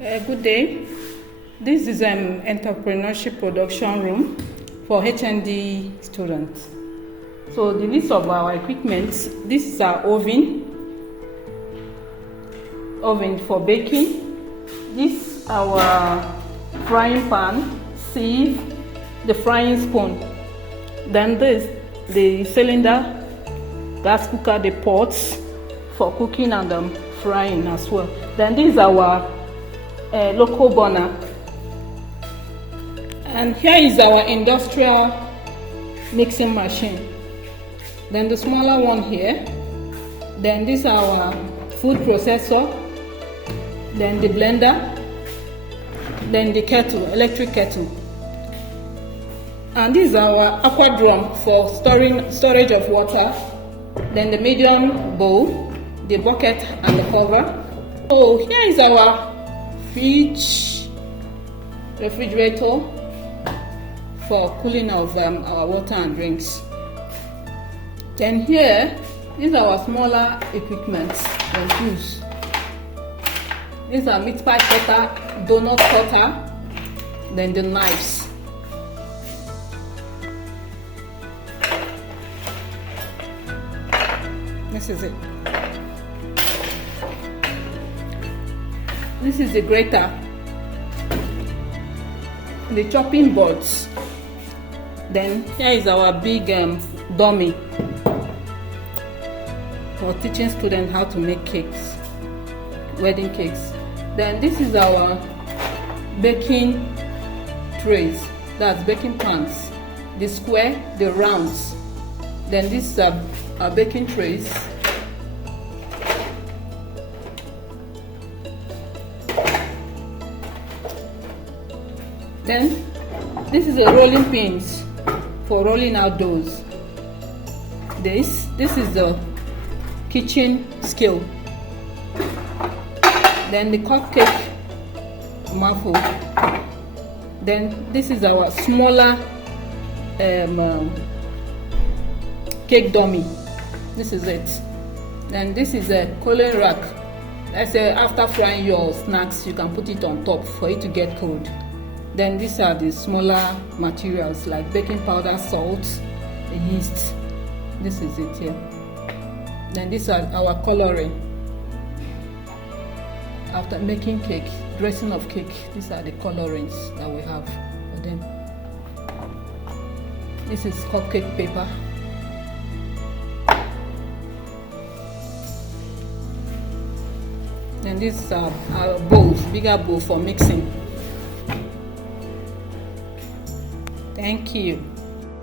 Good day. This is an entrepreneurship production room for HND students. So the list of our equipment, this is our oven for baking. This our frying pan, sieve, the frying spoon. Then this, the cylinder, gas cooker, the pots for cooking and frying as well. Then this is our local burner, and here is our industrial mixing machine. Then the smaller one here. Then this is our food processor. Then the blender. Then the kettle, electric kettle. And this is our aqua drum for storage of water. Then the medium bowl, the bucket and the cover. So here is our refrigerator for cooling of our water and drinks. Then here, these are our smaller equipment and tools. These are meat pie cutter, donut cutter, then the knives. This is it. This is the grater, the chopping boards. Then here is our big dummy for teaching students how to make cakes, wedding cakes. Then this is our baking trays, that's baking pans, the square, the rounds. Then this is our baking trays. Then this is a rolling pins for rolling out doughs. This is the kitchen scale. Then the cupcake muffle. Then this is our smaller cake dummy. This is it. Then this is a cooling rack. Let's say after frying your snacks, you can put it on top for it to get cold. Then these are the smaller materials like baking powder, salt, yeast. This is it here. Then these are our coloring. After making cake, dressing of cake, these are the colorings that we have for them. This is cupcake paper. And these are our bowls, bigger bowl for mixing. Thank you.